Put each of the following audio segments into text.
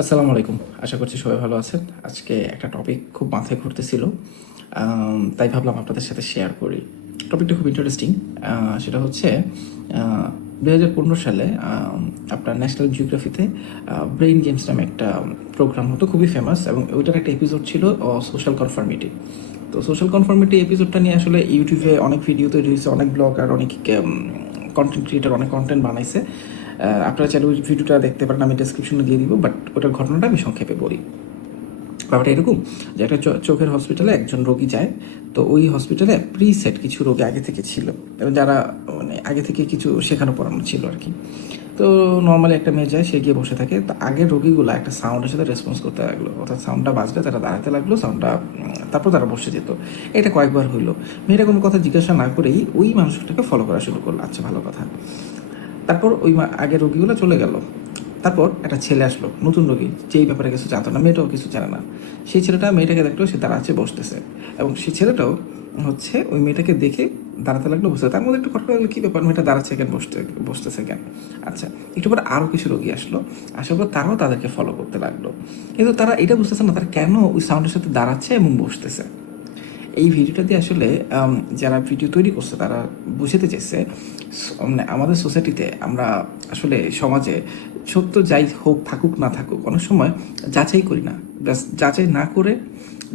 আসসালামু আলাইকুম। আশা করছি সবাই ভালো আছেন। আজকে একটা টপিক খুব মাথায় ঘুরতেছিল। তাই ভাবলাম আপনাদের সাথে শেয়ার করি। টপিকটা খুব ইন্টারেস্টিং। সেটা হচ্ছে ২০১৫ সালে আপনার ন্যাশনাল জিওগ্রাফিতে ব্রেইন গেমস নামে একটা প্রোগ্রাম হতো, খুবই ফেমাস, এবং ওইটার একটা এপিসোড ছিল সোশ্যাল কনফর্মিটি। তো সোশ্যাল কনফর্মিটি এপিসোডটা নিয়ে আসলে ইউটিউবে অনেক ভিডিও তৈরি হয়েছে, অনেক ব্লগার, অনেক কন্টেন্ট ক্রিয়েটার অনেক কন্টেন্ট বানাইছে। আপনারা চাইলে ওই ভিডিওটা দেখতে পারেন, আমি ডেসক্রিপশনে দিয়ে দিব। বাট ওটার ঘটনাটা আমি সংক্ষেপে বলি। ব্যাপারটা এরকম যে একটা চোখের হসপিটালে একজন রোগী যায়। তো ওই হসপিটালে প্রিসেট কিছু রোগী আগে থেকে ছিল, এবং যারা মানে আগে থেকে কিছু শেখানো পড়ানো ছিল আর কি। তো নর্মালি একটা মেয়ে যায়, সে গিয়ে বসে থাকে। তো আগের রোগীগুলো একটা সাউন্ডের সাথে রেসপন্স করতে লাগলো, অর্থাৎ সাউন্ডটা বাজলে তারা দাঁড়াতে লাগলো, সাউন্ডটা তারপর তারা বসে যেত। এটা কয়েকবার হইলো। মেয়েটা কোনো কথা জিজ্ঞাসা না করেই ওই মানুষটাকে ফলো করা শুরু করলো। আচ্ছা, ভালো কথা। তারপর ওই আগের রোগীগুলো চলে গেল। তারপর একটা ছেলে আসলো, নতুন রোগী, যেই ব্যাপারে কিছু জানতো না, মেয়েটাও কিছু জানে না। সেই ছেলেটা মেয়েটাকে দেখলো, সে দাঁড়াচ্ছে, বসতেছে, এবং সেই ছেলেটাও হচ্ছে ওই মেয়েটাকে দেখে দাঁড়াতে লাগলো, বসতে। তার মধ্যে একটু খটকা লাগলো, কী ব্যাপার, মেয়েটা দাঁড়াচ্ছে কেন, বসতেছে কেন। আচ্ছা, একটু পরে আরও কিছু রোগী আসলো। আসার পর তারাও তাদেরকে ফলো করতে লাগলো। কিন্তু তারা এটা বুঝতেছে না তারা কেন ওই সাউন্ডের সাথে দাঁড়াচ্ছে এবং বসতেছে। এই ভিডিওটা দিয়ে আসলে যারা ভিডিও তৈরি করছে তারা বুঝাতে চেয়েছে, মানে আমাদের সোসাইটিতে আমরা আসলে সমাজে সত্য যাই হোক, থাকুক না থাকুক, অনেক সময় যাচাই করি না। জাস্ট যাচাই না করে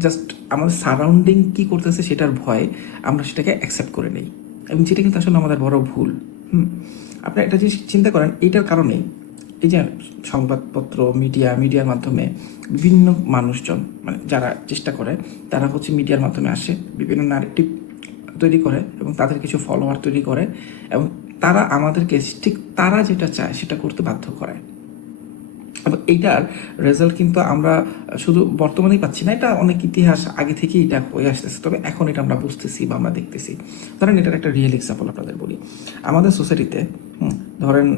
জাস্ট আমাদের সারাউন্ডিং কী করতেছে সেটার ভয়ে আমরা সেটাকে অ্যাকসেপ্ট করে নিই, এবং যেটা কিন্তু আসলে আমাদের বড় ভুল। আপনি একটা জিনিস চিন্তা করেন, এইটার কারণেই এই যে সংবাদপত্র, মিডিয়ার মাধ্যমে বিভিন্ন মানুষজন, মানে যারা চেষ্টা করে, তারা হচ্ছে মিডিয়ার মাধ্যমে আসে, বিভিন্ন ন্যারেটিভ তৈরি করে এবং তাদের কিছু ফলোয়ার তৈরি করে, এবং তারা আমাদেরকে ঠিক তারা যেটা চায় সেটা করতে বাধ্য করে। এবং এইটার রেজাল্ট কিন্তু আমরা শুধু বর্তমানেই পাচ্ছি না, এটা অনেক ইতিহাস আগে থেকেই এটা হয়ে আসতেছে, তবে এখন এটা আমরা বুঝতেছি বা আমরা দেখতেছি। ধরেন এটার একটা রিয়েল এক্সাম্পল আপনাদের বলি। আমাদের সোসাইটিতে ধরেন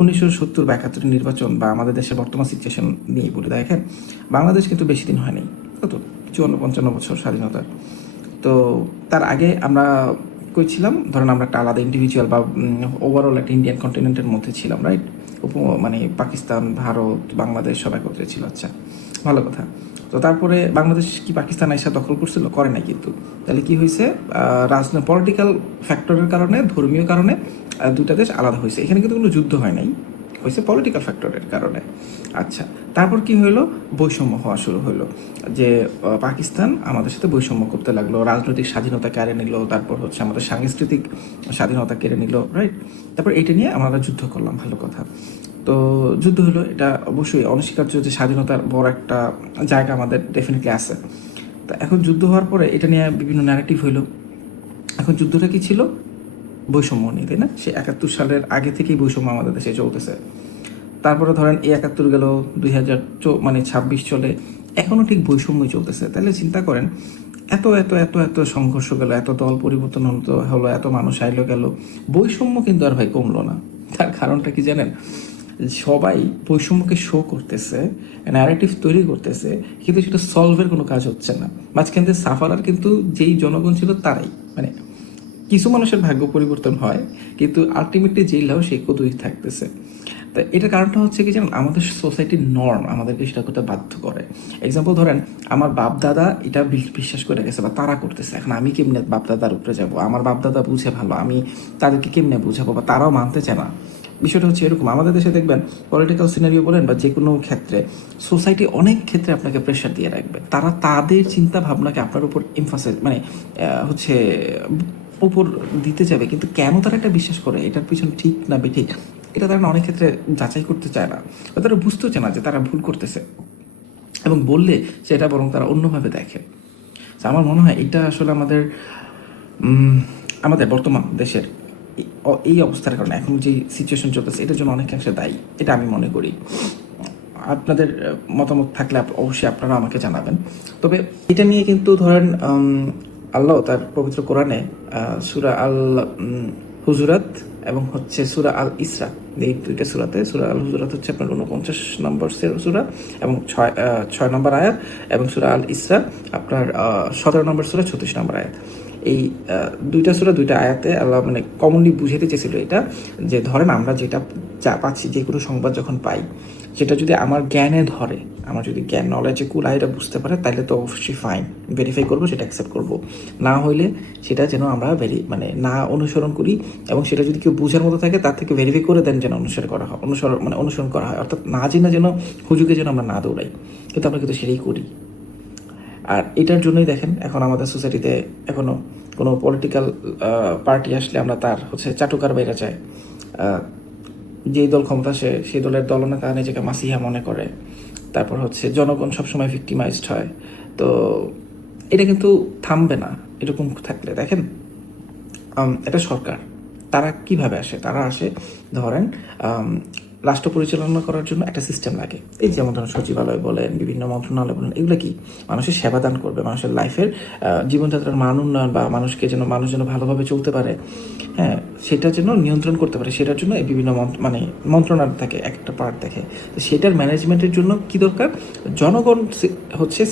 1970 বা 71 নির্বাচন বা আমাদের দেশের বর্তমান সিচুয়েশন নিয়ে বলে দেখেন, বাংলাদেশ কিন্তু বেশি দিন হয়নি, কত 54-55 বছর স্বাধীনতার। তো তার আগে আমরা কই ছিলাম, ধরেন আমরা একটা আলাদা ইন্ডিভিজুয়াল বা ওভারঅল একটা ইন্ডিয়ান কন্টিনেন্টের মধ্যে ছিলাম, রাইট? মানে পাকিস্তান, ভারত, বাংলাদেশ সব একত্রে ছিল। আচ্ছা, ভালো কথা। তো তারপরে বাংলাদেশ কি পাকিস্তান এসে দখল করছিল? করে নাই কিন্তু। তাহলে কি হয়েছে, রাজনৈতিক পলিটিক্যাল ফ্যাক্টরের কারণে, ধর্মীয় কারণে দুটা দেশ আলাদা হয়েছে। এখানে কিন্তু কোনো যুদ্ধ হয় নাই, হয়েছে পলিটিক্যাল ফ্যাক্টরের কারণে। আচ্ছা, তারপর কি হলো, বৈষম্য হওয়া শুরু হলো, যে পাকিস্তান আমাদের সাথে বৈষম্য করতে লাগলো, রাজনৈতিক স্বাধীনতা কেড়ে নিল, তারপর হচ্ছে আমাদের সাংস্কৃতিক স্বাধীনতা কেড়ে নিল, রাইট? তারপর এটা নিয়ে আমরা যুদ্ধ করলাম, ভালো কথা। তো যুদ্ধ হলো, এটা অবশ্যই অনস্বীকার্য যে স্বাধীনতার বড় একটা জায়গা আমাদের ডেফিনেটলি আছে। তা এখন যুদ্ধ হওয়ার পরে এটা নিয়ে বিভিন্ন ন্যারেটিভ হইলো। এখন যুদ্ধটা কি ছিল? বৈষম্য নিয়ে, তাই না? সে 71 সালের আগে থেকেই বৈষম্য আমাদের দেশে চলতেছে। তারপরে ধরেন এই 71 গেল, 2026 চলে, এখনও ঠিক বৈষম্যই চলতেছে। তাহলে চিন্তা করেন, এত এত এত এত সংঘর্ষ গেল, এত দল পরিবর্তন হলো, এত মানুষ আইলো গেল, বৈষম্য কিন্তু আর ভাই কমলো না। তার কারণটা কি জানেন? সবাই বৈষম্যকে শো করতেছে, ন্যারেটিভ তৈরি করতেছে, কিন্তু সেটা সলভের কোনো কাজ হচ্ছে না। মাঝখান থেকে সাফারার কিন্তু যেই জনগণ ছিল তারাই, মানে কিছু মানুষের ভাগ্য পরিবর্তন হয়, কিন্তু আলটিমেটলি যেই লাভ সেই কতই থাকতেছে। তো এটার কারণটা হচ্ছে কি জানেন, আমাদের সোসাইটির নর্ম আমাদেরকে সেটা করতে বাধ্য করে। এক্সাম্পল ধরেন, আমার বাপ দাদা এটা বিশ্বাস করে গেছে বা তারা করতেছে, এখন আমি কেমনে বাপ দাদার উপরে যাব? আমার বাপ দাদা বুঝে ভালো, আমি তাদেরকে কেমনে বুঝাবো, বা তারাও মানতে চায় না। বিষয়টা হচ্ছে এরকম, আমাদের দেশে দেখবেন পলিটিক্যাল সিনারিও বলেন বা যে কোনো ক্ষেত্রে, সোসাইটি অনেক ক্ষেত্রে আপনাকে প্রেশার দিয়ে রাখবে। তারা তাদের চিন্তা ভাবনাকে আপনার উপর এমফাসাইজ, মানে হচ্ছে উপর দিতে যাবে, কিন্তু কেন তারা এটা বিশ্বাস করে, এটার পিছনে ঠিক না বেঠিক, এটা তারা অনেক ক্ষেত্রে যাচাই করতে চায় না, বা তারা বুঝতেও চায় না যে তারা ভুল করতেছে, এবং বললে সেটা বরং তারা অন্যভাবে দেখে। আমার মনে হয় এটা আসলে আমাদের বর্তমান দেশের এই অবস্থার কারণে, এখন যে সিচুয়েশন চলতেছে, এটার জন্য অনেকাংশে দায়ী, এটা আমি মনে করি। আপনাদের মতামত থাকলে অবশ্যই আপনারা আমাকে জানাবেন। তবে এটা নিয়ে কিন্তু ধরেন আল্লাহ তার পবিত্র কোরআনে সূরা আল হুজুরাত এবং হচ্ছে সূরা আল ইসরা, এই দুইটা সূরাতে, সূরা আল হুজুরাত হচ্ছে আপনার 49 নম্বর সূরা এবং 6 নম্বর আয়াত, এবং সূরা আল ইসরা আপনার 17 নম্বর সূরা 36 নম্বর আয়াত। এই দুইটা সূরা, দুইটা আয়াতে আল্লাহ মানে কমনলি বুঝাতে চেয়েছিল এটা, যে ধরেন আমরা যেটা পাচ্ছি, যে কোনো সংবাদ যখন পাই, সেটা যদি আমার জ্ঞানে ধরে, আমার যদি জ্ঞান নলেজে কুলায় এটা বুঝতে পারে, তাহলে তো অবশ্যই ফাইন, ভেরিফাই করবো, সেটা অ্যাকসেপ্ট করবো। না হইলে সেটা যেন আমরা না অনুসরণ করি, এবং সেটা যদি কেউ বোঝার মতো থাকে তার থেকে ভেরিফাই করে দেন যেন অনুসরণ করা হয়, অর্থাৎ না জেনে যেন হুজুগে যেন আমরা না দৌড়াই, কিন্তু আমরা কিন্তু সেটাই করি। আর এটার জন্যই দেখেন এখন আমাদের সোসাইটিতে এখনও কোনো পলিটিক্যাল পার্টি আসলে আমরা তার চাটুকার বাইরে যায়, যেই দল ক্ষমতা সেই দলের দলনেতা নিজেকে মাসিহা মনে করে, তারপর জনগণ সবসময় ভিক্টিমাইজড হয়। তো এটা কিন্তু থামবে না এরকম থাকলে। দেখেন এটা সরকার, তারা কিভাবে আসে, তারা আসে ধরেন রাষ্ট্র পরিচালনা করার জন্য একটা সিস্টেম লাগে। এই যেমন ধরেন সচিবালয় বলেন, বিভিন্ন মন্ত্রণালয় বলেন, এগুলো কি মানুষের সেবা দান করবে, মানুষের লাইফের জীবনযাত্রার মান উন্নয়ন বা মানুষ যেন ভালোভাবে চলতে পারে, হ্যাঁ, সেটা যেন নিয়ন্ত্রণ করতে পারে, সেটার জন্য এই বিভিন্ন মন্ত্রণালয় থাকে, একটা পার্ট দেখে। তো সেটার ম্যানেজমেন্টের জন্য কি দরকার, জনগণ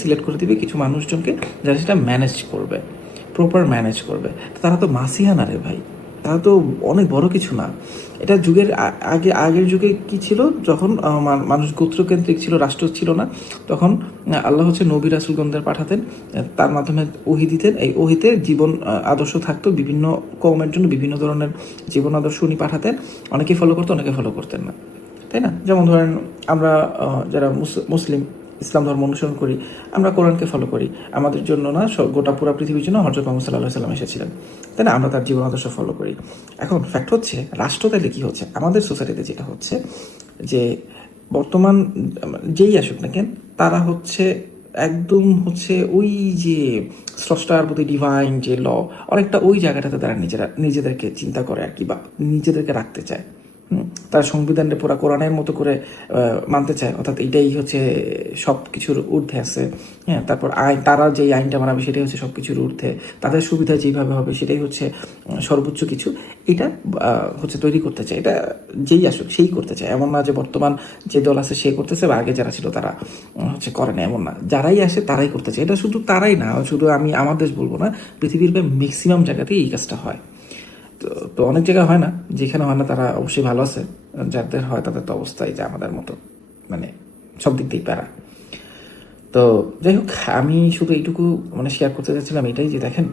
সিলেক্ট করে দিবে কিছু মানুষজনকে যারা সেটা ম্যানেজ করবে, প্রপার ম্যানেজ করবে। তারা তো মাসিহা না রে ভাই, তারা তো অনেক বড় কিছু না। এটা যুগের আগের যুগে কি ছিল, যখন মানুষ গোত্রকেন্দ্রিক ছিল, রাষ্ট্র ছিল না, তখন আল্লাহ নবী রাসূলগণদের পাঠাতেন, তার মাধ্যমে ওহী দিতেন। এই ওহীতে জীবন আদর্শ থাকতো, বিভিন্ন কওমের জন্য বিভিন্ন ধরনের জীবন আদর্শ উনি পাঠাতেন। অনেকেই ফলো করতো, অনেকে ফলো করতেন না, তাই না? যেমন ধরেন আমরা যারা মুসলিম ইসলাম ধর্ম অনুসরণ করি, আমরা কোরআনকে ফলো করি। আমাদের জন্য না, গোটা পুরা পৃথিবীর জন্য হযরত মুহাম্মদ সাল্লাল্লাহু আলাইহি সাল্লাম এসেছিলেন, তাই না? আমরা তার জীবন আদর্শ ফলো করি। এখন ফ্যাক্ট রাষ্ট্র তাইলে কি হচ্ছে, আমাদের সোসাইটিতে যেটা হচ্ছে যে বর্তমান যেই আসুক না কেন, তারা একদম ওই যে স্রষ্টার প্রতি ডিভাইন যে ল, অনেকটা ওই জায়গাটাতে তারা নিজেদেরকে চিন্তা করে আর কি, বা নিজেদেরকে রাখতে চায়। তারা সংবিধানটা পুরা কোরআনের মতো করে মানতে চায়, অর্থাৎ এটাই সব কিছুর ঊর্ধ্বে আছে। হ্যাঁ, তারপর তারা যেই আইনটা মানাবে সেটাই সব কিছুর ঊর্ধ্বে, তাদের সুবিধা যেইভাবে হবে সেটাই সর্বোচ্চ কিছু। এটা তৈরি করতে চায়, এটা যেই আসুক সেই করতে চায়। এমন না যে বর্তমান যে দল আছে সে করতেছে, বা আগে যারা ছিল তারা করে না, এমন না। যারাই আসে তারাই করতে চায়। এটা শুধু তারাই না, শুধু আমি আমার দেশ বলবো না, পৃথিবীর ম্যাক্সিমাম জায়গাতেই এই কাজটা হয়। তো অনেক জায়গায় হয় না, যেখানে হয় না তারা অবশ্যই ভালো আছে, যাদের হয় তাদের তো অবস্থাই যে আমাদের মতো, সব দিক দিয়েই প্যারা। তো যাই হোক, আমি শুধু এইটুকু শেয়ার করতে চাচ্ছিলাম এটাই, যে দেখেন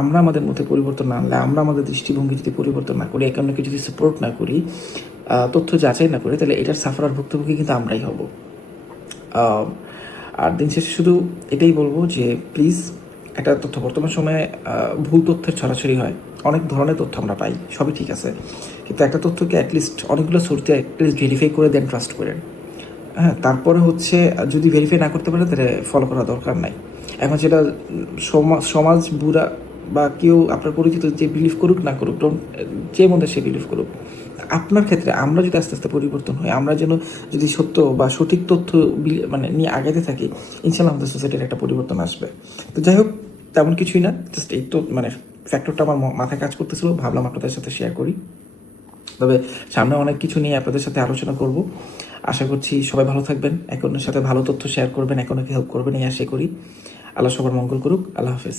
আমরা আমাদের মধ্যে পরিবর্তন না আনলে, আমরা আমাদের দৃষ্টিভঙ্গি যদি পরিবর্তন না করি, একান্নকে যদি সাপোর্ট না করি, তথ্য যাচাই না করি, তাহলে এটার সাফারার ভুক্তভোগী কিন্তু আমরাই হব। আর দিন শেষে শুধু এটাই বলবো যে প্লিজ, একটা তথ্য বর্তমান সময়ে ভুল তথ্যের ছড়াছড়ি হয়, অনেক ধরনের তথ্য আমরা পাই, সবই ঠিক আছে, কিন্তু একটা তথ্যকে অ্যাটলিস্ট অনেকগুলো সোর্সে অ্যাটলিস্ট ভেরিফাই করে দেন, ট্রাস্ট করেন। হ্যাঁ, তারপরে যদি ভেরিফাই না করতে পারে তাহলে ফলো করা দরকার নাই। এখন সেটা সমাজ বুড়া বা কেউ আপনার পরিচিত যে বিলিভ করুক না করুক, যে মনে সে বিলিভ করুক, আপনার ক্ষেত্রে আমরা যদি আস্তে আস্তে পরিবর্তন হই, আমরা যদি সত্য বা সঠিক তথ্য নিয়ে আগাতে থাকি, ইনশাল্লাহ আমাদের সোসাইটির একটা পরিবর্তন আসবে। তো যাই হোক, তেমন কিছুই না, জাস্ট এই তো ফ্যাক্টরটা আমার মাথায় কাজ করতেছিল, ভাবলাম আপনাদের সাথে শেয়ার করি। তবে সামনে অনেক কিছু নিয়ে আপনাদের সাথে আলোচনা করব। আশা করছি সবাই ভালো থাকবেন, একে অন্যের সাথে ভালো তথ্য শেয়ার করবেন, একে অন্যকে হেল্প করবেন, এই আশা করি। আল্লাহ সবার মঙ্গল করুক। আল্লাহ হাফেজ।